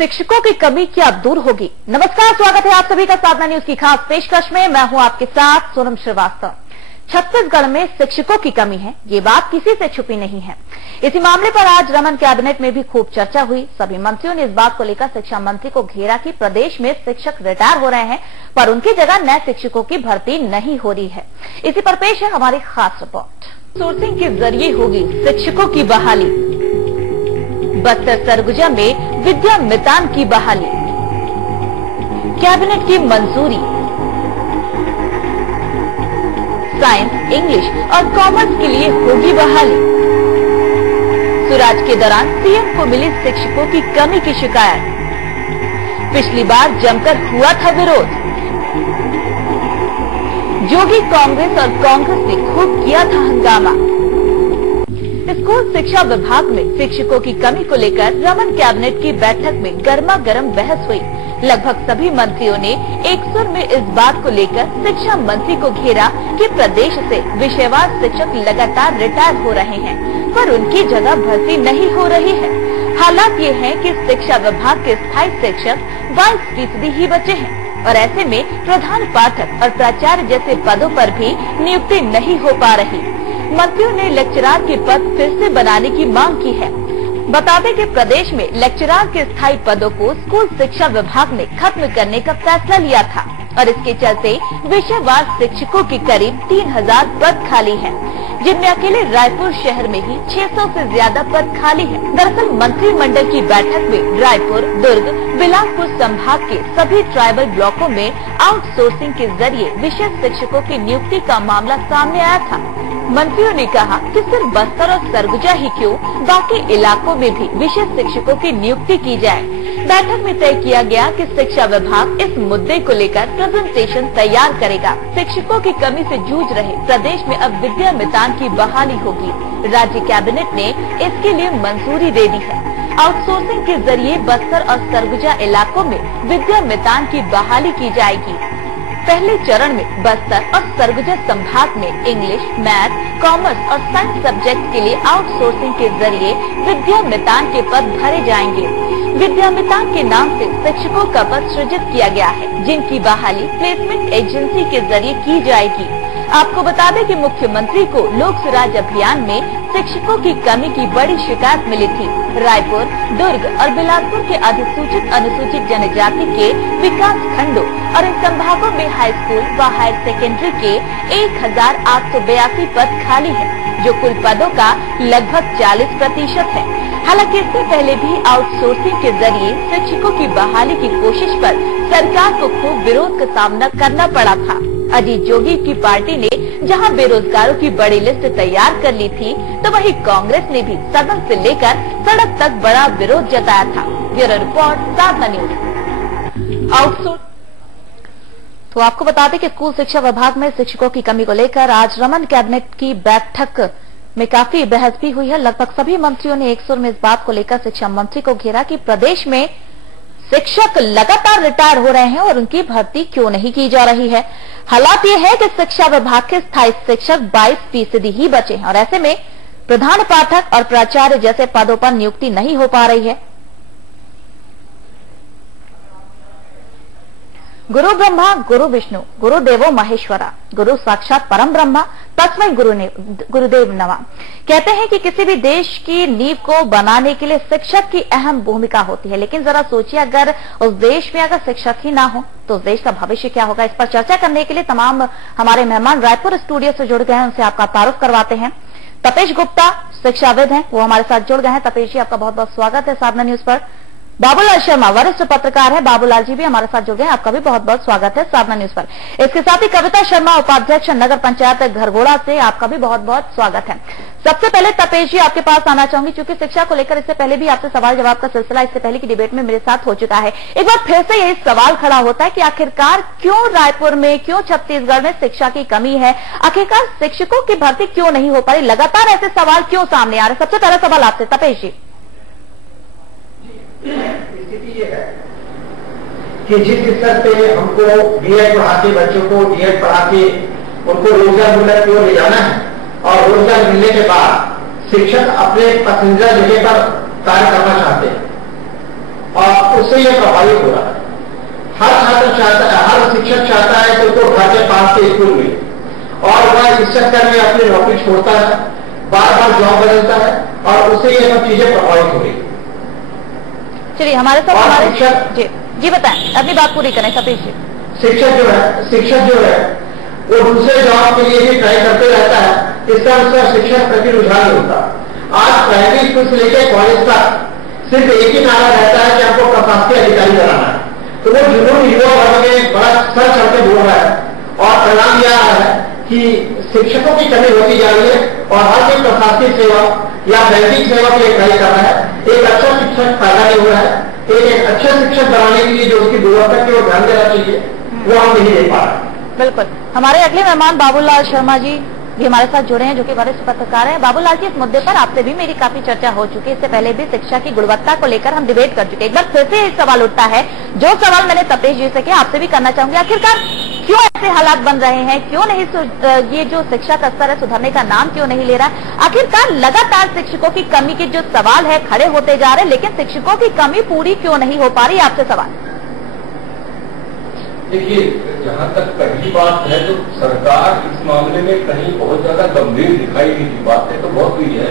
शिक्षकों की कमी क्या दूर होगी? नमस्कार, स्वागत है आप सभी का साधना न्यूज की खास पेशकश में। मैं हूं आपके साथ सोनम श्रीवास्तव। छत्तीसगढ़ में शिक्षकों की कमी है, ये बात किसी से छुपी नहीं है। इसी मामले पर आज रमन कैबिनेट में भी खूब चर्चा हुई। सभी मंत्रियों ने इस बात को लेकर शिक्षा मंत्री को घेरा कि प्रदेश में शिक्षक रिटायर हो रहे हैं, पर उनकी जगह नए शिक्षकों की भर्ती नहीं हो रही है। इसी पर पेश है हमारी खास रिपोर्ट। सोर्सिंग के जरिए होगी शिक्षकों की बहाली। बस्तर सरगुजा में विद्या मितान की बहाली, कैबिनेट की मंजूरी। साइंस, इंग्लिश और कॉमर्स के लिए होगी बहाली। स्वराज के दौरान सीएम को मिली शिक्षकों की कमी की शिकायत। पिछली बार जमकर हुआ था विरोध। जोगी कांग्रेस और कांग्रेस ने खूब किया था हंगामा। स्कूल शिक्षा विभाग में शिक्षकों की कमी को लेकर रमन कैबिनेट की बैठक में गर्मा गर्म बहस हुई। लगभग सभी मंत्रियों ने एक सुर में इस बात को लेकर शिक्षा मंत्री को घेरा कि प्रदेश से विषयवार शिक्षक लगातार रिटायर हो रहे हैं, पर उनकी जगह भर्ती नहीं हो रही है। हालात ये है कि शिक्षा विभाग के स्थायी शिक्षक 22% ही बचे हैं और ऐसे में प्रधान पाठक और प्राचार्य जैसे पदों पर भी नियुक्ति नहीं हो पा रही। मंत्रियों ने लेक्चरार के पद फिर से बनाने की मांग की है। बता दें कि प्रदेश में लेक्चरार के स्थायी पदों को स्कूल शिक्षा विभाग ने खत्म करने का फैसला लिया था और इसके चलते विषयवार शिक्षकों के करीब 3000 पद खाली हैं, जिनमें अकेले रायपुर शहर में ही 600 से ज्यादा पद खाली हैं। दरअसल मंत्रिमंडल की बैठक में रायपुर, दुर्ग, बिलासपुर संभाग के सभी ट्राइबल ब्लॉकों में आउटसोर्सिंग के जरिए विषय शिक्षकों की नियुक्ति का मामला सामने आया था। मंत्रियों ने कहा कि सिर्फ बस्तर और सरगुजा ही क्यों, बाकी इलाकों में भी विषय शिक्षकों की नियुक्ति की जाए। बैठक में तय किया गया कि शिक्षा विभाग इस मुद्दे को लेकर प्रेजेंटेशन तैयार करेगा। शिक्षकों की कमी से जूझ रहे प्रदेश में अब विद्या मितान की बहाली होगी। राज्य कैबिनेट ने इसके लिए मंजूरी दे दी है। आउटसोर्सिंग के जरिए बस्तर और सरगुजा इलाकों में विद्या मितान की बहाली की जाएगी। पहले चरण में बस्तर और सरगुजा संभाग में इंग्लिश, मैथ, कॉमर्स और साइंस सब्जेक्ट के लिए आउटसोर्सिंग के जरिए विद्या मितान के पद भरे जाएंगे। विद्या मितान के नाम से शिक्षकों का पद सृजित किया गया है, जिनकी बहाली प्लेसमेंट एजेंसी के जरिए की जाएगी। आपको बता दें कि मुख्यमंत्री को लोक सुराज अभियान में शिक्षकों की कमी की बड़ी शिकायत मिली थी। रायपुर, दुर्ग और बिलासपुर के अधिसूचित अनुसूचित जनजाति के विकास खंडों और इन संभागों में हाई स्कूल व हायर सेकेंडरी के 1882 पद खाली है, जो कुल पदों का लगभग 40% है। हालांकि इससे पहले भी आउटसोर्सिंग के जरिए शिक्षकों की बहाली की कोशिश पर सरकार को खूब विरोध का सामना करना पड़ा था। अजीत जोगी की पार्टी ने जहां बेरोजगारों की बड़ी लिस्ट तैयार कर ली थी, तो वहीं कांग्रेस ने भी सदन से लेकर सड़क तक बड़ा विरोध जताया था। ब्यूरो रिपोर्ट, साधना न्यूज। आउटसोर्स। तो आपको बता दें कि स्कूल शिक्षा विभाग में शिक्षकों की कमी को लेकर आज रमन कैबिनेट की बैठक में काफी बहस भी हुई है। लगभग सभी मंत्रियों ने एक सुर में इस बात को लेकर शिक्षा मंत्री को घेरा कि प्रदेश में शिक्षक लगातार रिटायर हो रहे हैं और उनकी भर्ती क्यों नहीं की जा रही है। हालात ये है कि शिक्षा विभाग के स्थायी शिक्षक 22% ही बचे हैं और ऐसे में प्रधान पाठक और प्राचार्य जैसे पदों पर नियुक्ति नहीं हो पा रही है। गुरु ब्रह्मा गुरु विष्णु गुरु देवो महेश्वरा, गुरु साक्षात परम ब्रह्मा, तस्मै गुरुदेव नमः। कहते हैं कि किसी भी देश की नींव को बनाने के लिए शिक्षक की अहम भूमिका होती है, लेकिन जरा सोचिए अगर उस देश में अगर शिक्षक ही ना हो तो उस देश का भविष्य क्या होगा। इस पर चर्चा करने के लिए तमाम हमारे मेहमान रायपुर स्टूडियो से जुड़ गए हैं, उनसे आपका तारुफ करवाते हैं। तपेश गुप्ता शिक्षाविद हैं, वो हमारे साथ जुड़ गए हैं। तपेश जी, आपका बहुत बहुत स्वागत है साधना न्यूज पर। बाबूलाल शर्मा वरिष्ठ पत्रकार है, बाबूलाल जी भी हमारे साथ जुड़ गए हैं, आपका भी बहुत बहुत स्वागत है साधना न्यूज पर। इसके साथ ही कविता शर्मा उपाध्यक्ष नगर पंचायत घरघोड़ा से, आपका भी बहुत बहुत स्वागत है। सबसे पहले तपेश जी आपके पास आना चाहूंगी, क्योंकि शिक्षा को लेकर इससे पहले भी आपसे सवाल जवाब का सिलसिला इससे पहले की डिबेट में मेरे साथ हो चुका है। एक बार फिर से यही सवाल खड़ा होता है कि आखिरकार क्यों रायपुर में, क्यों छत्तीसगढ़ में शिक्षा की कमी है, आखिरकार शिक्षकों की भर्ती क्यों नहीं हो पा रही, लगातार ऐसे सवाल क्यों सामने आ रहे। सबसे पहला सवाल आपसे तपेश जी। स्थिति ये है कि जिस स्तर पे हमको बीएड पढ़ा के बच्चों को डीएड पढ़ा के उनको रोजगार मिलने की ओर ले जाना है और रोजगार मिलने के बाद शिक्षक अपने पसंदीदा जगह पर कार्य करना चाहते हैं और उससे ये प्रभावित हो रहा है। हर छात्र चाहता है, हर शिक्षक चाहता है कि उसको घर के पास के स्कूल में, और वह इस चक्कर में अपनी नौकरी छोड़ता है, बार बार जॉब बदलता है, और उससे ये सब चीजें प्रभावित हो रही। चलिए हमारे साथ हमारे शिक्षक जी बताएं, अपनी बात पूरी करें सतीश जी। शिक्षक जो है वो दूसरे जॉब के लिए भी ट्राई करते रहता है, इसका उसका शिक्षक प्रति रुझान नहीं होता। आज प्राइमरी स्कूल से लेकर कॉलेज तक सिर्फ एक ही नारा रहता है कि हमको प्रशासकीय अधिकारी बनाना है। तो वो जुनून युवा वर्ग में बड़ा सर चढ़ के बोल रहा है, और परिणाम यह है कि शिक्षकों की कमी होती जा रही है, और हर कोई प्रशासनिक सेवा या बैंकिंग सेवा के लिए ट्राई कर रहा है। एक अच्छा शिक्षक पैदा नहीं हो रहा है। एक अच्छा शिक्षक बनाने के लिए जो उसकी गुणवत्ता की ओर ध्यान देना चाहिए वो हम नहीं दे पा रहे। बिल्कुल। हमारे अगले मेहमान बाबूलाल शर्मा जी भी हमारे साथ जुड़े हैं, जो कि वरिष्ठ पत्रकार हैं। बाबूलाल जी, इस मुद्दे पर आपसे भी मेरी काफी चर्चा हो चुकी है। इससे पहले भी शिक्षा की गुणवत्ता को लेकर हम डिबेट कर चुके हैं। एक बार फिर से एक सवाल उठता है, जो सवाल मैंने तपेश जी से किया, आपसे भी करना चाहूंगी। आखिरकार क्यों ऐसे हालात बन रहे हैं? क्यों नहीं ये जो शिक्षा का स्तर है सुधरने का नाम क्यों नहीं ले रहा है? आखिरकार लगातार शिक्षकों की कमी के जो सवाल है खड़े होते जा रहे हैं, लेकिन शिक्षकों की कमी पूरी क्यों नहीं हो पा रही? आपसे सवाल। देखिए, जहाँ तक पहली बात है तो सरकार इस मामले में कहीं बहुत ज्यादा गंभीर दिखाई नहीं दी। बातें तो बहुत हुई है,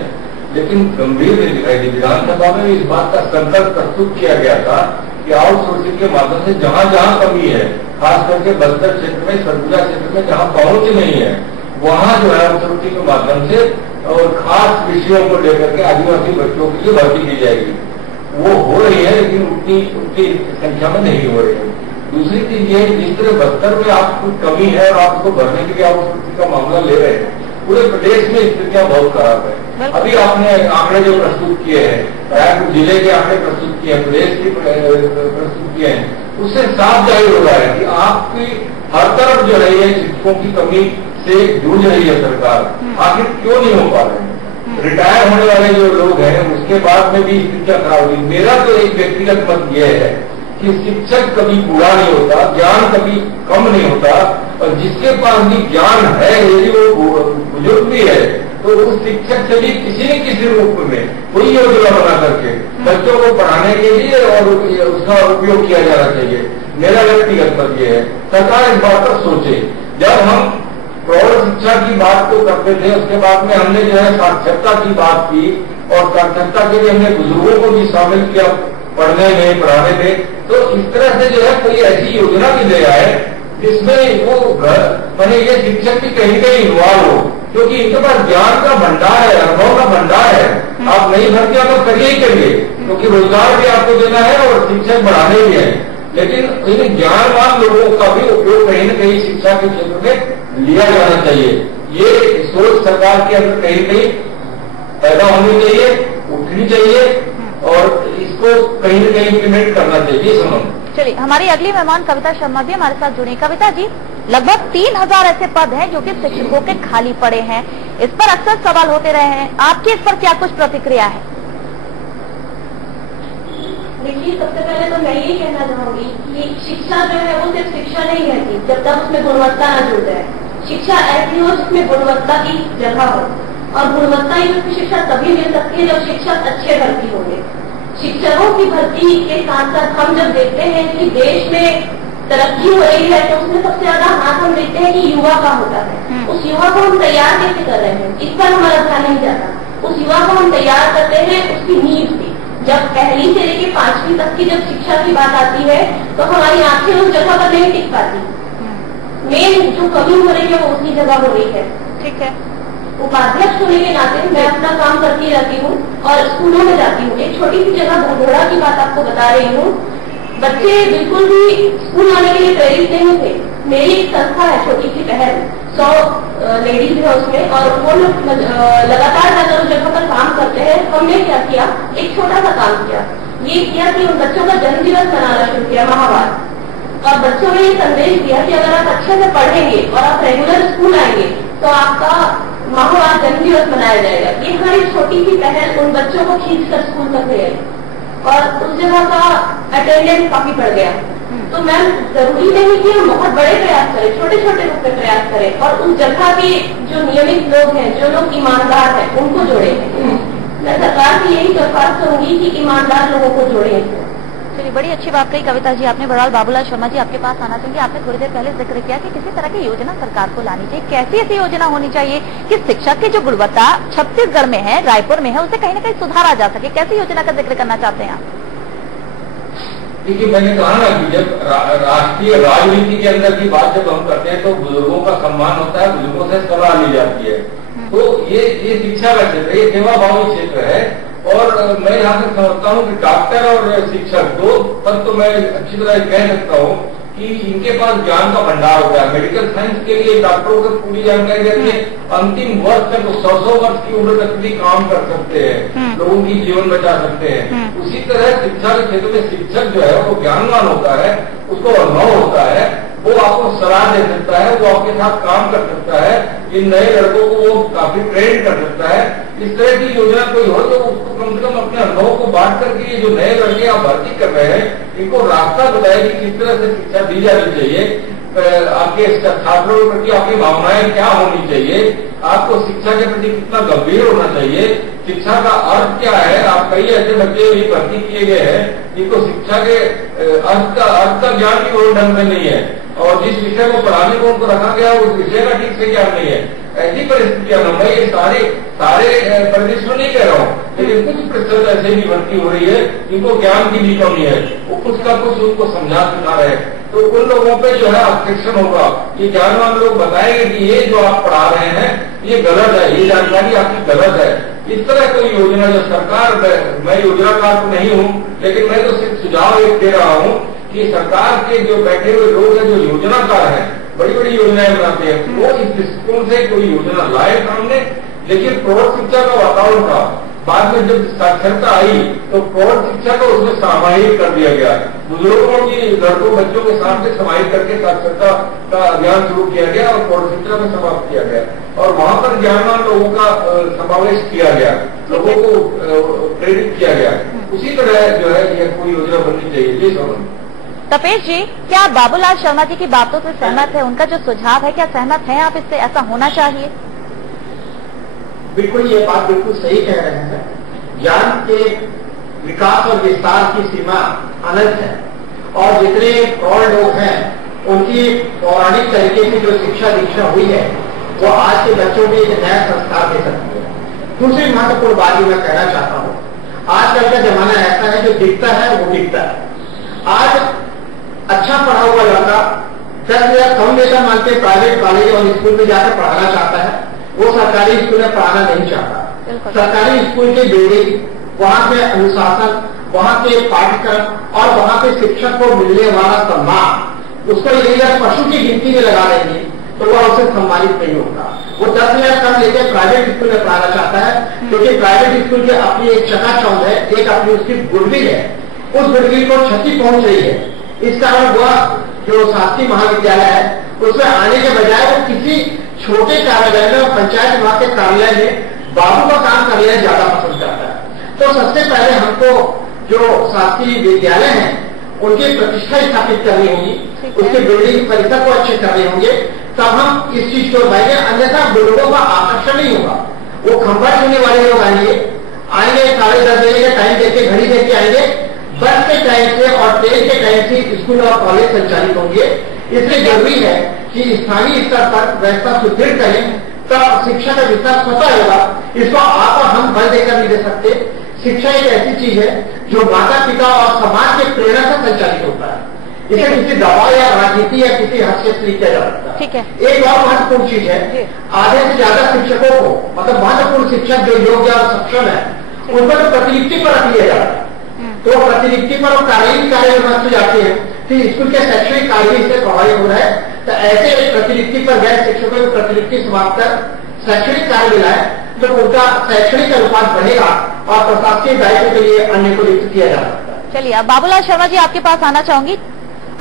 लेकिन गंभीर नहीं दिखाई दी। विधानसभा में इस बात का संकल्प प्रस्तुत किया गया था कि आउटसोर्सिंग के माध्यम से जहाँ जहाँ कमी है, खास करके बस्तर क्षेत्र में, सरगुजा क्षेत्र में जहाँ पहुंच नहीं है, वहाँ जो है आउटसोर्सिंग के माध्यम से और खास विषयों को लेकर के आदिवासी बच्चों के लिए भर्ती की जाएगी। वो हो रही है, लेकिन उतनी संख्या में नहीं हो रही है। दूसरी चीज ये, जिस तरह बस्तर में आपको कमी है और आप उसको भरने के लिए आप उस का मामला ले रहे हैं, पूरे प्रदेश में स्थितियां बहुत खराब है। अभी आपने आंकड़े जो प्रस्तुत किए हैं, रायपुर जिले के आंकड़े प्रस्तुत किए हैं, प्रदेश के प्रस्तुत किए हैं, उससे साफ जाहिर हो रहा है कि आपकी हर तरफ जो है ये शिक्षकों की कमी से जूझ रही है सरकार। आखिर क्यों नहीं हो पा रहे हैं? रिटायर होने वाले जो लोग हैं उसके बाद में भी स्थितियां खराब हुई। मेरा तो एक व्यक्तिगत मत यह है कि शिक्षक कभी बुरा नहीं होता, ज्ञान कभी कम नहीं होता, और जिसके पास भी ज्ञान है, यदि वो बुजुर्ग भी है, तो उस शिक्षक से भी किसी न किसी रूप में कोई योजना बना करके बच्चों को पढ़ाने के लिए और उसका उपयोग किया जाना चाहिए। मेरा व्यक्तिगत मत ये है, सरकार इस बात पर सोचे। जब हम प्रौढ़ शिक्षा की बात को करते थे, उसके बाद में हमने जो है साक्षरता की बात की, और साक्षरता के लिए हमने बुजुर्गों को भी शामिल किया पढ़ने में, पढ़ाने में। तो इस तरह से जो है कोई ऐसी योजना भी ले आए जिसमें वो घर माने ये शिक्षक भी कहीं कहीं इन्वॉल्व हो, क्योंकि इनके पास ज्ञान का भंडार है, अनुभव का भंडार है। आप नई भर्तियां तो करिए ही करिए, क्योंकि रोजगार भी आपको देना है और शिक्षक बढ़ाने भी है, लेकिन इन ज्ञानवान लोगों का भी उपयोग कहीं न कहीं शिक्षा के क्षेत्र में लिया जाना चाहिए। ये सोच सरकार के अंदर कहीं कहीं पैदा होनी चाहिए, उठनी चाहिए, और इसको कहीं न कहीं इम्प्लीमेंट करना चाहिए। सुनो, चलिए हमारी अगली मेहमान कविता शर्मा भी हमारे साथ जुड़ी। कविता जी, लगभग 3000 ऐसे पद हैं जो कि शिक्षकों के खाली पड़े हैं। इस पर अक्सर सवाल होते रहे हैं, आपकी इस पर क्या कुछ प्रतिक्रिया है? देखिए, सबसे पहले तो मैं ये कहना चाहूंगी कि शिक्षा जो है वो सिर्फ शिक्षा नहीं रहती जब तक उसमें गुणवत्ता न जुड़ जाए। शिक्षा ऐसी हो जिसमें गुणवत्ता की जगह हो, और गुणवत्ता युक्त शिक्षा तभी मिल सकती है जब शिक्षक अच्छे भर्ती होंगे। शिक्षकों की भर्ती के साथ साथ हम जब देखते हैं कि देश में तरक्की हो रही है, तो उसमें सबसे ज्यादा हाथ हम देखते हैं कि युवा का होता है। उस युवा को हम तैयार कैसे कर रहे हैं, इस पर हमारा ध्यान नहीं जाता। उस युवा को हम तैयार करते हैं उसकी नींव से। जब पहली से लेकर 5वीं तक की जब शिक्षा की बात आती है, तो हमारी आंखें उस जगह पर नहीं टिक पाती। मेन जो कमी हो रही है वो उसी जगह हो रही है। ठीक है। उपाध्यक्ष होने के नाते मैं अपना काम करती रहती हूँ और स्कूलों में जाती हूँ। एक छोटी सी जगह भगोड़ा की बात आपको बता रही हूँ। बच्चे बिल्कुल भी स्कूल आने के लिए प्रेरित नहीं थे। मेरी एक संस्था है छोटी सी पहल, 100 लेडीज है उसमें, और वो लोग लगातार जाकर उस जगह पर काम करते हैं। हमने क्या किया, एक छोटा सा काम किया, ये किया कि उन बच्चों का जन्म दिवस मनाना शुरू किया, महावार। और बच्चों में ये संदेश दिया कि अगर आप अच्छे से पढ़ेंगे और आप रेगुलर स्कूल आएंगे तो आपका माहवार जन्म दिवस मनाया जाएगा। ये हमारी छोटी सी पहल उन बच्चों को खींचकर स्कूल तक ले आई, और उस जगह का अटेंडेंस काफी बढ़ गया। तो मैम, जरूरी नहीं कि हम बहुत बड़े प्रयास करें, छोटे छोटे रूप में प्रयास करें, और उस जगह के जो नियमित लोग हैं, जो लोग ईमानदार हैं, उनको जोड़े। मैं सरकार से यही दरख्वास्त करूंगी कि ईमानदार लोगों को जोड़े। जी, बड़ी अच्छी बात कही कविता जी आपने। बहरहाल बाबूलाल शर्मा जी आपके पास आना चाहेंगे। आपने थोड़ी देर पहले जिक्र किया कि किसी तरह की योजना सरकार को लानी चाहिए। कैसी ऐसी योजना होनी चाहिए कि शिक्षा की जो गुणवत्ता छत्तीसगढ़ में है, रायपुर में है, उसे कहीं न कहीं सुधारा जा सके? कैसी योजना का जिक्र करना चाहते हैं आप? देखिए, मैंने कहा ना कि जब राष्ट्रीय राजनीति के अंदर की बात जब हम करते हैं तो बुजुर्गों का सम्मान होता है, बुजुर्गों से सलाह ली जाती है। तो ये शिक्षा का क्षेत्र, ये सेवाभावी क्षेत्र है। और मैं यहाँ तक समझता हूँ कि डॉक्टर और शिक्षक दो पद तो मैं अच्छी तरह कह सकता हूँ कि इनके पास ज्ञान का भंडार होता है। मेडिकल साइंस के लिए डॉक्टरों को पूरी जानकारी रहती है। अंतिम वर्ष तक 100 वर्ष की उम्र तक भी काम कर सकते हैं, लोगों की जीवन बचा सकते हैं। उसी तरह शिक्षा के क्षेत्र में शिक्षक जो है वो ज्ञानवान होता है, उसको अनुभव होता है, वो आपको सलाह दे सकता है, वो आपके साथ काम कर सकता है। इन नए लड़कों को वो काफी ट्रेन कर सकता है। इस तरह की योजना कोई हो तो उसको कम से कम अपने अनुभव को बांट करके ये जो नए लड़के आप भर्ती कर रहे हैं इनको रास्ता बताए कि किस तरह से शिक्षा दी जानी चाहिए, आपके छात्रों के प्रति आपकी भावनाएं क्या होनी चाहिए, आपको शिक्षा के प्रति कितना गंभीर होना चाहिए, शिक्षा का अर्थ क्या है। आप कई ऐसे बच्चे भी भर्ती किए गए हैं जिनको शिक्षा के अर्थ का ज्ञान भी कोई ढंग में नहीं है और जिस विषय को पढ़ाने को उनको रखा गया उस विषय का ठीक से ज्ञान नहीं है। ऐसी परिस्थितियां में मैं ये सारे परिदेश में नहीं कह रहा हूँ, लेकिन कुछ प्रतिशत ऐसे भी भर्ती हो रही है जिनको ज्ञान की भी कमी है, वो कुछ का कुछ उनको समझा सिखा रहे हैं। तो उन लोगों पे जो है ऑब्जेक्शन होगा। ये ज्ञानवान लोग बताएंगे कि ये जो आप पढ़ा रहे हैं ये गलत है, ये जानकारी आपकी गलत है। इस तरह कोई योजना जो सरकार, मैं योजनाकार तो नहीं हूँ, लेकिन मैं तो सिर्फ सुझाव एक दे रहा हूँ कि सरकार के जो बैठे हुए लोग हैं, जो योजनाकार हैं, बड़ी बड़ी योजनाएं बनाते हैं, वो इस दृष्टिकोण से कोई योजना लाए सामने। लेकिन प्रौढ़ शिक्षा का वातावरण था, बाद में जब साक्षरता आई तो प्रौढ़ शिक्षा को उसमें समाहित कर दिया गया। बुजुर्गों की लड़कों बच्चों के सामने समाहित करके साक्षरता का अभियान शुरू किया गया और प्रौढ़ शिक्षा में समाप्त किया गया और वहां पर ज्ञानवान लोगों का समावेश किया गया, लोगों को प्रेरित किया गया। उसी तरह जो है यह कोई योजना बननी चाहिए। जी सोनम। तपेश जी, क्या आप बाबूलाल शर्मा जी की बातों से सहमत है? उनका जो सुझाव है, क्या सहमत हैं आप इससे? ऐसा होना चाहिए? बिल्कुल, ये बात बिल्कुल सही कह रहे हैं। ज्ञान के विकास और विस्तार की सीमा अनंत है और जितने प्रौढ़ लोग हैं उनकी पौराणिक तरीके की जो शिक्षा दीक्षा हुई है वो आज के बच्चों में एक नया संस्कार दे सकती है। दूसरी महत्वपूर्ण बात भी मैं कहना चाहता हूँ, आजकल का जमाना ऐसा है जो दिखता है वो दिखता है। आज अच्छा पढ़ा हुआ लड़का 10,000 कम वेतन मान के प्राइवेट कॉलेज और स्कूल में जाकर पढ़ाना चाहता है, वो सरकारी स्कूल में पढ़ाना नहीं चाहता। सरकारी स्कूल की बिल्डिंग, वहां के अनुशासन, वहां के पाठ्यक्रम और वहां के शिक्षक को मिलने वाला सम्मान, उसको यदि पशु की गिनती में लगा देंगे तो वह उसे सम्मानित नहीं होगा। वो 10,000 कम लेकर प्राइवेट स्कूल में पढ़ाना चाहता है क्योंकि प्राइवेट स्कूल की अपनी एक चकाचौंध है, एक अपनी उसकी गुडविल है, उस गुडविल को क्षति पहुंच रही है। इस कारण वह जो शासकीय महाविद्यालय है उसमें आने के बजाय वो किसी छोटे कार्यालय में, पंचायत विभाग के कार्यालय में बाबू का काम करना ज्यादा पसंद करता है। तो सबसे पहले हमको जो शासकीय विद्यालय हैं उनकी प्रतिष्ठा स्थापित करनी होगी, उसके बिल्डिंग परिसर को अच्छे करने होंगे, तब हम इस चीज को बढ़ाएंगे। अन्यथा लोगों का आकर्षण नहीं होगा। वो खंभा छूने वाले लोग आएंगे 10:30 बजे का टाइम देके, घड़ी देके आएंगे, बस के टाइम से और ट्रेन के टाइम से स्कूल और कॉलेज संचालित होंगे। इसलिए जरूरी है कि स्थानीय स्तर पर व्यवस्था सुदृढ़ करें, तब शिक्षा का विस्तार स्वतः होगा। इसको आप और हम बल देकर नहीं दे सकते। शिक्षा एक ऐसी चीज है जो माता पिता और समाज के प्रेरणा से संचालित होता है। इसे किसी दबाव या राजनीति या किसी हस्तक्षेप नहीं किया जा सकता। ठीक है। एक और महत्वपूर्ण चीज है, आधे से ज्यादा शिक्षकों को, मतलब महत्वपूर्ण शिक्षक जो योग्य और सक्षम है, उन पर प्रतिनियुक्ति पर रख लिया जाता है। तो प्रतिनियुक्ति पर वो कार्य में जाते हैं कि स्कूल के शैक्षणिक कार्य इससे प्रभावित हो रहा है, तो ऐसे प्रतिनियुक्ति पर गैर शिक्षकों की प्रतिनियुक्ति समाप्त कर शैक्षणिक कार्य मिलाए तो उनका शैक्षणिक अनुपात बढ़ेगा और प्रशासकीय दायित्व के लिए अन्य को नियुक्त किया जा सकता है। चलिए, अब बाबूलाल शर्मा जी आपके पास आना चाहूंगी।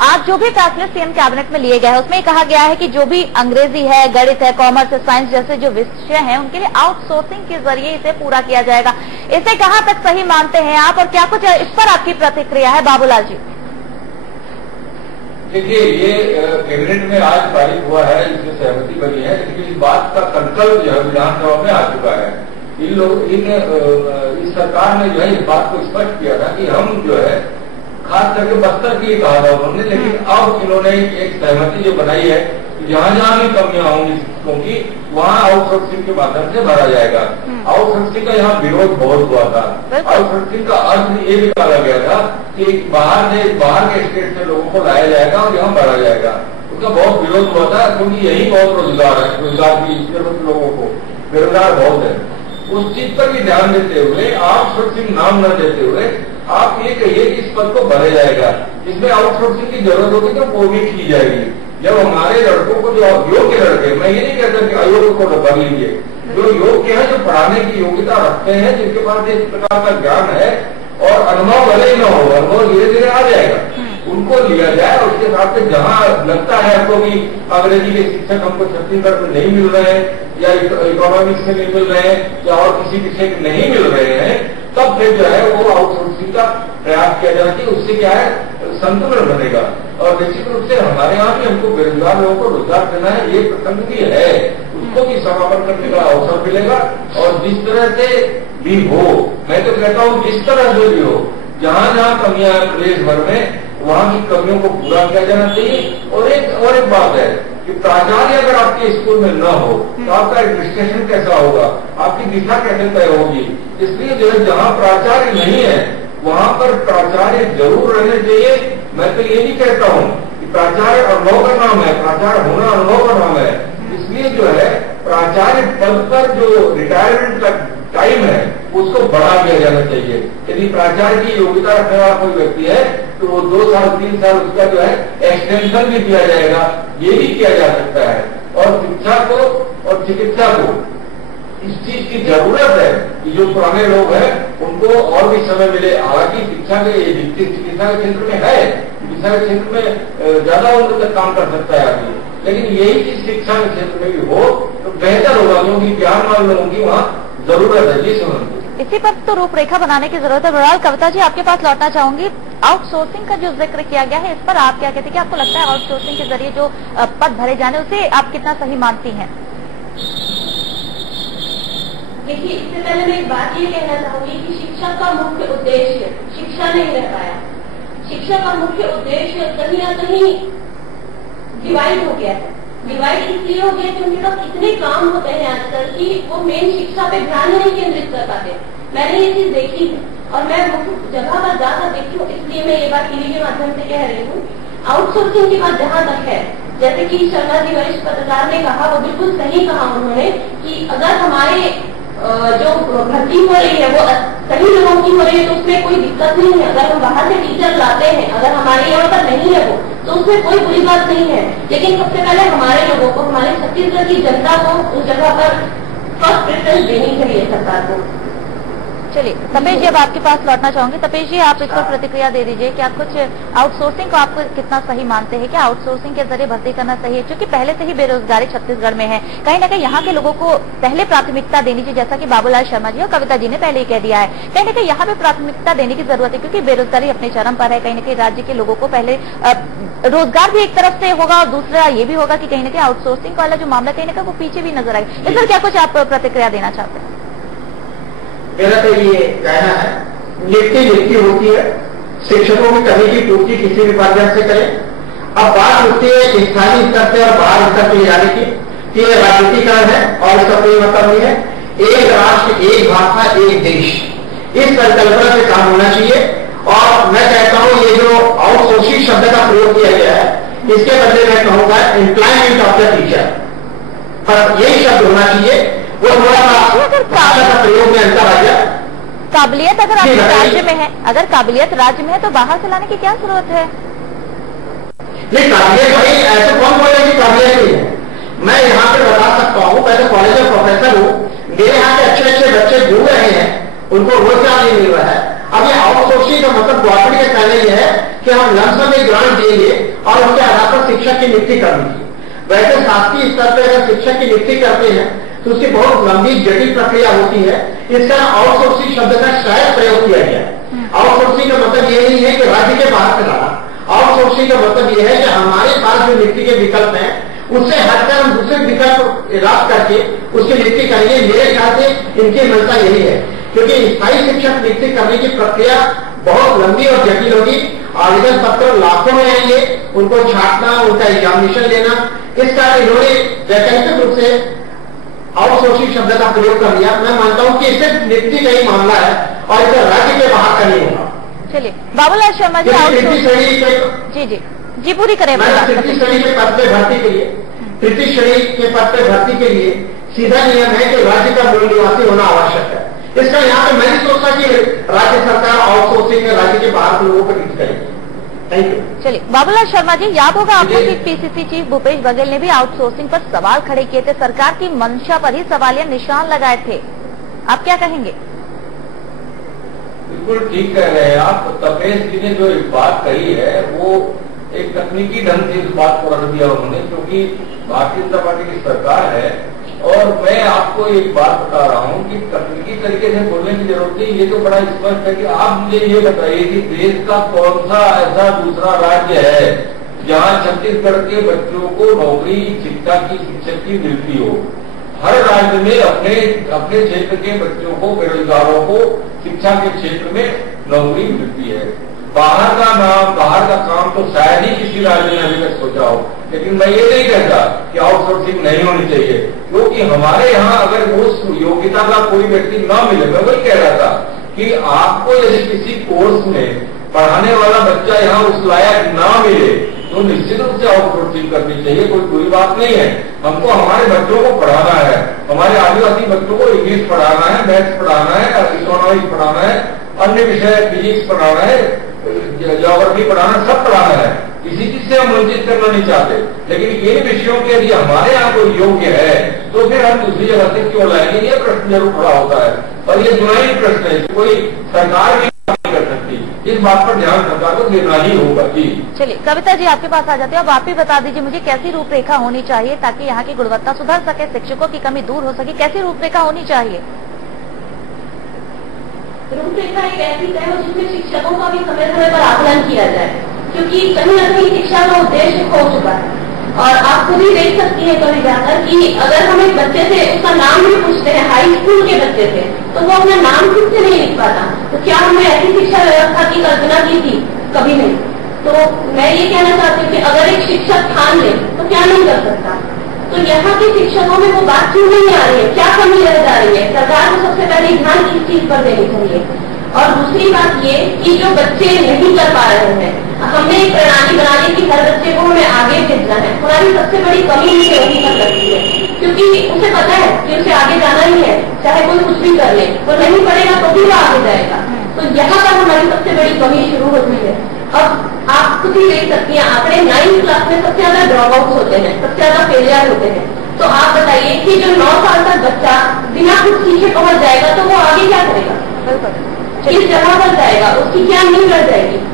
आज जो भी फैसले सीएम कैबिनेट में लिए गए हैं उसमें कहा गया है कि जो भी अंग्रेजी है, गणित है, कॉमर्स है, साइंस जैसे जो विषय हैं उनके लिए आउटसोर्सिंग के जरिए इसे पूरा किया जाएगा। इसे कहां तक सही मानते हैं आप और क्या कुछ इस पर आपकी प्रतिक्रिया है बाबूलाल जी? देखिए, ये कैबिनेट में आज पारित हुआ है, इससे सहमति बनी है, लेकिन इस बात का संकल्प जो है विधानसभा में आ चुका है। इस सरकार ने जो है इस बात को स्पष्ट किया था कि हम जो है खास करके बस्तर की कहा था उन्होंने, लेकिन अब इन्होंने एक सहमति जो बनाई है, जहाँ जहाँ भी कमियां होंगी शिक्षकों की, वहाँ आउटसोर्सिंग के माध्यम से भरा जाएगा। आउटसोर्सिंग का यहाँ विरोध बहुत हुआ था। आउटसोर्सिंग का अर्थ ये भी कहा गया था कि बाहर के स्टेट से लोगों को लाया जाएगा और यहाँ भरा जाएगा। उसका बहुत विरोध हुआ था, क्योंकि यही बहुत रोजगार है, रोजगार की जरूरत लोगों को, बेरोजगार बहुत है। उस चीज पर भी ध्यान देते हुए, आउटसोर्सिंग नाम न देते हुए आप ये कहिए कि इस पद को भरा जाएगा। इसमें आउटसोर्सिंग की जरूरत होगी तो वो भी की जाएगी। जब हमारे लड़कों को, जो योग्य लड़के, मैं ये नहीं कहता कि अयोग्य को भर लीजिए, जो योग्य है, जो पढ़ाने की योग्यता रखते हैं, जिनके पास इस प्रकार का ज्ञान है और अनुभव भले ही न हो, अनुभव धीरे धीरे आ जाएगा, उनको लिया जाए। और उसके साथ में जहाँ लगता है आपको कि अंग्रेजी के शिक्षक हमको छत्तीसगढ़ में नहीं मिल रहे हैं, या इकोनॉमिक्स से नहीं मिल रहे हैं, या और किसी विषय के नहीं मिल रहे हैं, तब फिर जो है वो आउटसोर्सिंग का प्रयास किया जाना चाहिए। उससे क्या है, संतुलन बनेगा। और निश्चित रूप से हमारे यहाँ भी हमको बेरोजगार लोगों को रोजगार देना है, ये प्रसंग भी है, उसको भी समापन करने का अवसर मिलेगा। और जिस तरह से भी हो, मैं तो कहता हूँ जिस तरह से भी हो, जहाँ जहाँ कमियां है प्रदेश भर में, वहाँ की कमियों को पूरा किया जाना चाहिए। और एक बात है कि प्राचार्य अगर आपके स्कूल में न हो तो आपका एडमिनिस्ट्रेशन कैसा होगा, आपकी दिशा कैसे तय होगी। इसलिए जो है जहाँ प्राचार्य नहीं है वहाँ पर प्राचार्य जरूर रहने चाहिए। मैं तो ये नहीं कहता हूँ कि प्राचार्य अनुभव का नाम है, प्राचार्य होना अनुभव का नाम है। इसलिए जो है प्राचार्य पद पर जो रिटायरमेंट का टाइम है उसको बढ़ा दिया जाना चाहिए। यदि प्राचार्य की योग्यता रखने वाला कोई व्यक्ति है तो वो 2 साल 3 साल उसका जो है एक्सटेंशन भी दिया जाएगा, ये भी किया जा सकता है। और शिक्षा को और चिकित्सा को इस चीज की जरूरत है कि जो पुराने लोग हैं उनको और भी समय मिले। हालांकि शिक्षा के चिकित्सा के क्षेत्र में है, चिकित्सा के क्षेत्र में ज्यादा उम्र तक काम कर सकता है आदमी, लेकिन यही चीज शिक्षा के क्षेत्र में भी हो तो बेहतर होगा, क्योंकि ज्ञान वाले लोगों की वहाँ जरूरत है। जी सुन, इसी पर तो रूपरेखा बनाने की जरूरत है। बहरहाल कविता जी, आपके पास लौटना चाहूंगी। आउटसोर्सिंग का जो जिक्र किया गया है, इस पर आप क्या कहते हैं कि आपको लगता है आउटसोर्सिंग के जरिए जो पद भरे जाने, उसे आप कितना सही मानती हैं? देखिए, इससे पहले मैं एक बात ये कहना चाहूंगी कि शिक्षा का मुख्य उद्देश्य शिक्षा नहीं रह पाया। शिक्षा का मुख्य उद्देश्य कहीं ना कहीं डिवाइड हो गया है। डिवाइड इसलिए हो गया कि उनके पास इतने काम होते हैं आजकल कि वो मेन शिक्षा पे ध्यान नहीं केंद्रित कर पाते। मैंने ये चीज देखी है और मैं मुख्य जगह पर जाकर देखी हूँ, इसलिए मैं ये बात टीवी के माध्यम से कह रही हूँ। आउटसोर्सिंग की बात जहाँ तक है, जैसे कि शर्मा जी वरिष्ठ पत्रकार ने कहा, वो बिल्कुल सही कहा उन्होंने कि अगर हमारे जो भर्ती हो रही है वो सही लोगों की हो रही है तो उसमें कोई दिक्कत नहीं है। अगर हम बाहर से टीचर लाते हैं, अगर हमारे यहाँ पर नहीं है वो, तो उसमें कोई बुरी बात नहीं है। लेकिन सबसे पहले हमारे लोगों को, हमारे छत्तीसगढ़ की जनता को उस जगह पर फर्स्ट प्रेफरेंस देनी चाहिए सरकार को। चलिए तपेश जी, अब आपके पास लौटना चाहूंगी। तपेश जी, आप इस पर प्रतिक्रिया दे दीजिए कि आप कुछ आउटसोर्सिंग को आपको कितना सही मानते हैं? क्या आउटसोर्सिंग के जरिए भर्ती करना सही है? क्योंकि पहले से ही बेरोजगारी छत्तीसगढ़ में है, कहीं ना कहीं यहाँ के लोगों को पहले प्राथमिकता देनी चाहिए, जैसा कि बाबूलाल शर्मा जी और कविता जी ने पहले ही कह दिया है। कहीं ना कहीं यहाँ पे प्राथमिकता देने की जरूरत है, क्योंकि बेरोजगारी अपने चरम पर है। कहीं ना कहीं राज्य के लोगों को पहले रोजगार भी एक तरफ से होगा और दूसरा ये भी होगा कि कहीं ना कहीं आउटसोर्सिंग वाला जो मामला कहीं ना कहीं वो पीछे भी नजर आएगा। इस पर क्या कुछ आप प्रतिक्रिया देना चाहते हैं? मेरा तो ये कहना है, नियुक्ति होती है, शिक्षकों की कमी की पूर्ति किसी भी माध्यम से करें। अब बात उठती है स्थानीय स्तर से और बाहर स्तर पर जाने की, कि ये राजनीतिकरण है और इसका कोई मतलब नहीं है। एक राष्ट्र, एक भाषा, एक देश, इस संकल्पना से काम होना चाहिए। और मैं कहता हूं ये जो आउटसोर्सिंग शब्द का प्रयोग किया गया है, इसके बदले मैं कहूंगा एम्प्लॉयमेंट ऑफ द टीचर, पर यही शब्द होना चाहिए। वो थोड़ा भाषा का प्रयोग में अंतर आ गया। काबिलियत अगर आपके राज्य में है, अगर काबिलियत राज्य में है तो बाहर से लाने की क्या जरूरत है? नहीं, काबिलियत भाई ऐसे कौन बोले कि काबिलियत नहीं है? मैं यहाँ पे बता सकता हूँ, मैं तो कॉलेज में प्रोफेसर हूँ, मेरे यहाँ के अच्छे अच्छे बच्चे ढूंढ रहे हैं, उनको रोजगार नहीं मिल रहा है। अब ये आउटसोर्सिंग का मतलब गवर्नमेंट के कहने ये है कि हम लमसम में ग्रांट देंगे और उसके आधार पर शिक्षक की नियुक्ति करनी थी। वैसे शासकीय स्तर पर अगर शिक्षक की नियुक्ति करते हैं तो उसकी बहुत लंबी जटिल प्रक्रिया होती है। इसका आउटसोर्सिंग शब्द का शायद प्रयोग किया गया है। आउटसोर्सिंग का मतलब ये नहीं है कि राज्य के बाहर से लाना। आउटसोर्सिंग का मतलब ये है कि हमारे पास जो नियुक्ति के विकल्प हैं उससे हटकर हम दूसरे विकल्प इलाज करके उसकी नियुक्ति करेंगे। मेरे ख्याल से इनकी मंशा यही है क्योंकि स्थायी शिक्षक विकसित करने की प्रक्रिया बहुत लंबी और जटिल होगी। आवेदन पत्र लाखों में आएंगे, उनको छांटना, उनका एग्जामिनेशन लेना, इस कारण इन्होंने वैकल्पिक रूप से आउटसोर्सिंग शब्द का प्रयोग कर लिया। मैं मानता हूं कि इसे नियुक्ति का ही मामला है और इसे राज्य के बाहर का नहीं होगा। चलिए बाबूलाल शर्मा जी, जी पूरी करें। तृतीय श्रेणी के पद पे भर्ती के लिए, तृतीय श्रेणी के पद पे भर्ती के लिए सीधा नियम है कि राज्य का मूल निवासी होना आवश्यक है। इसका यहाँ पे मैं नहीं सोचता कि राज्य सरकार आउटसोर्सिंग में राज्य के बाहर के लोगों को नियुक्त करेगी। Thank you. चलिए बाबूलाल शर्मा जी, याद होगा आपको कि पीसीसी चीफ भूपेश बघेल ने भी आउटसोर्सिंग पर सवाल खड़े किए थे, सरकार की मंशा पर ही सवालिया निशान लगाए थे। आप क्या कहेंगे? बिल्कुल ठीक कह रहे हैं आप। तपेश जी ने जो एक बात कही है वो एक तकनीकी ढंग से इस बात को रख दिया उन्होंने, क्योंकि भारतीय जनता पार्टी की सरकार है और मैं आपको एक बात बता रहा हूं कि तकनीकी तरीके से बोलने की जरूरत नहीं। ये तो बड़ा स्पष्ट है कि आप मुझे ये बताइए कि देश का कौन सा ऐसा दूसरा राज्य है जहां छत्तीसगढ़ के बच्चों को नौकरी शिक्षा की शिक्षक की मिलती हो। हर राज्य में अपने अपने क्षेत्र के बच्चों को, बेरोजगारों को शिक्षा के क्षेत्र में नौकरी मिलती है। बाहर का काम तो शायद ही किसी राज्य ने अभी तक सोचा हो, लेकिन मैं ये नहीं कहता कि आउटसोर्सिंग नहीं होनी चाहिए, क्योंकि हमारे यहाँ अगर उस योग्यता का कोई व्यक्ति न मिले, मैं वही कह रहा था कि आपको यदि किसी कोर्स में पढ़ाने वाला बच्चा यहाँ उस लायक न मिले तो निश्चित रूप से आउटसोर्सिंग करनी चाहिए, कोई बुरी बात नहीं है। हमको हमारे बच्चों को पढ़ाना है, हमारे आदिवासी बच्चों को इंग्लिश पढ़ाना है, मैथ्स पढ़ाना है, इकोनॉमिक्स पढ़ाना है, अन्य विषय फिजिक्स पढ़ाना है, ज्योग्राफी पढ़ाना, सब पढ़ाना है। किसी चीज से हम वंचित करना नहीं चाहते, लेकिन ये विषयों के यदि हमारे यहाँ कोई योग्य है तो फिर हम दूसरी जगह से क्यों लाएंगे, ये प्रश्न जरूर खड़ा होता है। और ये जुनाई प्रश्न है, कोई सरकार भी नहीं कर सकती। इस बात पर ध्यान सरकार को देना ही होगा। जी चलिए कविता जी आपके पास आ जाते हैं। अब आप ही बता दीजिए मुझे कैसी रूपरेखा होनी चाहिए ताकि यहाँ की गुणवत्ता सुधर सके, शिक्षकों की कमी दूर हो सके, कैसी रूपरेखा होनी चाहिए? रूपरेखा एक ऐसी तय हो जिसमें शिक्षकों का भी समय समय पर आकलन किया जाए, क्योंकि कहीं न कहीं शिक्षा का उद्देश्य खो चुका है। और आप खुद ही देख सकती है कभी जाकर कि अगर हम एक बच्चे से उसका नाम भी पूछते हैं, हाई स्कूल के बच्चे से, तो वो अपना नाम खुद से नहीं लिख पाता। तो क्या हमने ऐसी शिक्षा व्यवस्था की कल्पना की थी? कभी नहीं। तो मैं ये कहना चाहती हूँ कि अगर एक शिक्षक ठान ले तो क्या नहीं कर सकता। तो यहाँ के शिक्षकों में वो बात क्यों नहीं आ रही है, क्या कमी रह जा रही है? सरकार को सबसे पहले ध्यान इस चीज पर देनी चाहिए। और दूसरी बात ये कि जो बच्चे नहीं कर पा रहे हैं, हमने एक प्रणाली बना ली कि हर बच्चे को हमें आगे भेजना है। हमारी सबसे बड़ी कमी इसे वहीं पर लगती है, क्योंकि उसे पता है कि उसे आगे जाना ही है, चाहे कोई कुछ भी कर ले, वो नहीं पढ़ेगा तो भी वो आगे जाएगा। तो यहाँ पर हमारी सबसे बड़ी कमी शुरू होती है। अब आप खुद ही देख सकती हैं, आंकड़े 9th क्लास में सबसे ज्यादा ड्रॉप आउट होते हैं, सबसे ज्यादा फेलियर होते हैं। तो आप बताइए कि जो 9 साल तक बच्चा बिना कुछ सीखे पहुंच जाएगा तो वो आगे क्या करेगा, किस जगह पर जाएगा, उसकी क्या नींव रह जाएगी।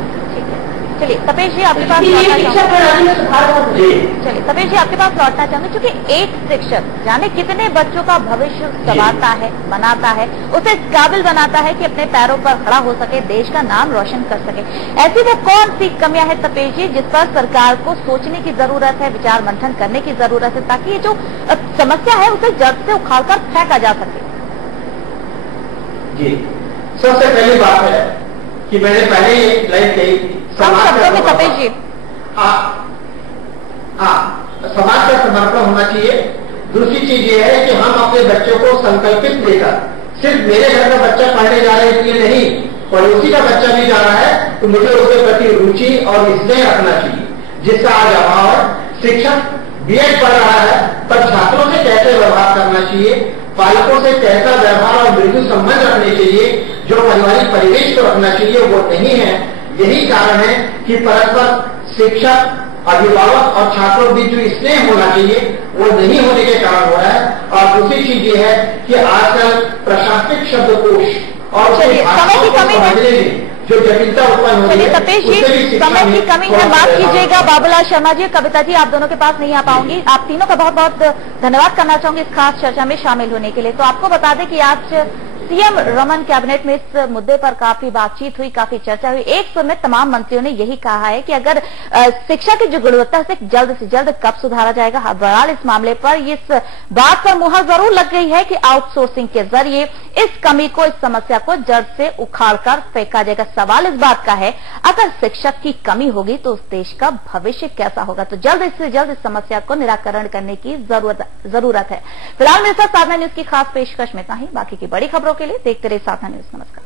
चलिए तपेश जी आपके पास शिक्षा प्रणाली में सुधार बहुत जरूरी है। चलिए तपेश जी आपके पास लौटना चाहूंगे, क्योंकि एक शिक्षक जाने कितने बच्चों का भविष्य संवारता है, बनाता है, उसे इस काबिल बनाता है कि अपने पैरों पर खड़ा हो सके, देश का नाम रोशन कर सके। ऐसी वो कौन सी कमियां हैं तपेश जी जिस पर सरकार को सोचने की जरूरत है, विचार मंथन करने की जरूरत है, ताकि ये जो समस्या है उसे जड़ से उखाड़कर फेंका जा सके? जी सबसे पहली बात है कि मैंने पहले ही लाइन कही, समाज का तपेश जी समाज का समर्पण होना चाहिए। दूसरी चीज ये है कि हम अपने बच्चों को संकल्पित लेकर, सिर्फ मेरे घर का बच्चा पढ़ने जा रहा है इसलिए नहीं, पड़ोसी का बच्चा भी जा रहा है तो मुझे उसके प्रति रुचि और स्नेह रखना चाहिए, जिसका आज अभाव है। शिक्षक बीएड पढ़ रहा है पर छात्रों से कैसे व्यवहार करना चाहिए, पालकों से कैसा व्यवहार और मृदु संबंध रखने चाहिए, जो पारिवारिक परिवेश को रखना चाहिए, वो नहीं है। यही कारण है कि परस्पर शिक्षक, अभिभावक और छात्रों के बीच जो स्नेह होना चाहिए वो नहीं होने के कारण हो रहा है। और दूसरी चीज ये है कि आजकल प्रशासनिक शब्दकोश और समय की कमी है, जो जटिलता उत्पन्न हो रही है। तपेश जी समय की कमी है, माफ कीजिएगा। बाबूलाल शर्मा जी, कविता जी, आप दोनों के पास नहीं आ पाऊंगी। आप तीनों का बहुत बहुत धन्यवाद करना चाहूंगी इस खास चर्चा में शामिल होने के लिए। तो आपको बता दें कि आज सीएम रमन कैबिनेट में इस मुद्दे पर काफी बातचीत हुई, काफी चर्चा हुई। एक स्वर में तमाम मंत्रियों ने यही कहा है कि अगर शिक्षा की जो गुणवत्ता से जल्द कब सुधारा जाएगा। बहरहाल इस मामले पर इस बात पर मुहर जरूर लग गई है कि आउटसोर्सिंग के जरिए इस कमी को, इस समस्या को जड़ से उखाड़कर फेंका जाएगा। सवाल इस बात का है, अगर शिक्षक की कमी होगी तो उस देश का भविष्य कैसा होगा। तो जल्द से जल्द इस समस्या को निराकरण करने की जरूरत है। फिलहाल मेरे साथ साधना न्यूज की खास पेशकश में इतना ही। बाकी की बड़ी खबरों के लिए देखते रहिए साधना न्यूज। नमस्कार।